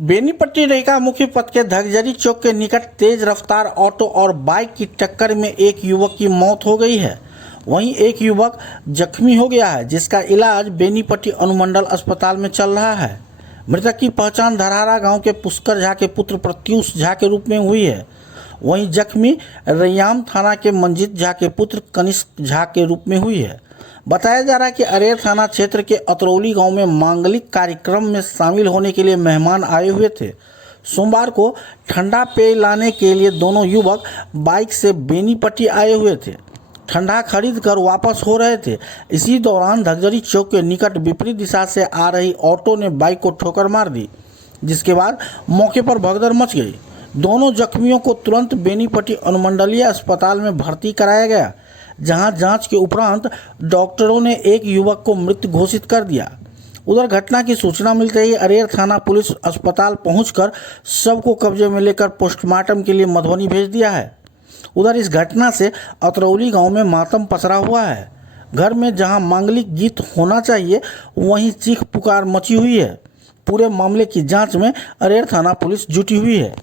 बेनीपट्टी रेखा मुख्य पथ के धगजरी चौक के निकट तेज रफ्तार ऑटो और बाइक की टक्कर में एक युवक की मौत हो गई है। वहीं एक युवक जख्मी हो गया है, जिसका इलाज बेनीपट्टी अनुमंडल अस्पताल में चल रहा है। मृतक की पहचान धरहरा गांव के पुष्कर झा के पुत्र प्रत्युष झा के रूप में हुई है। वहीं जख्मी रैयाम थाना के मंजीत झा के पुत्र कनिष्क झा के रूप में हुई है। बताया जा रहा है कि अरेर थाना क्षेत्र के अतरौली गांव में मांगलिक कार्यक्रम में शामिल होने के लिए मेहमान आए हुए थे। सोमवार को ठंडा पेय लाने के लिए दोनों युवक बाइक से बेनीपट्टी आए हुए थे। ठंडा खरीद कर वापस हो रहे थे। इसी दौरान धगजरी चौक के निकट विपरीत दिशा से आ रही ऑटो ने बाइक को ठोकर मार दी, जिसके बाद मौके पर भगदड़ मच गई। दोनों जख्मियों को तुरंत बेनीपट्टी अनुमंडलीय अस्पताल में भर्ती कराया गया, जहां जांच के उपरांत डॉक्टरों ने एक युवक को मृत घोषित कर दिया। उधर घटना की सूचना मिलते ही अरेर थाना पुलिस अस्पताल पहुंचकर शव को कब्जे में लेकर पोस्टमार्टम के लिए मधुबनी भेज दिया है। उधर इस घटना से अतरौली गांव में मातम पसरा हुआ है। घर में जहां मांगलिक गीत होना चाहिए, वहीं चीख पुकार मची हुई है। पूरे मामले की जांच में अरेर थाना पुलिस जुटी हुई है।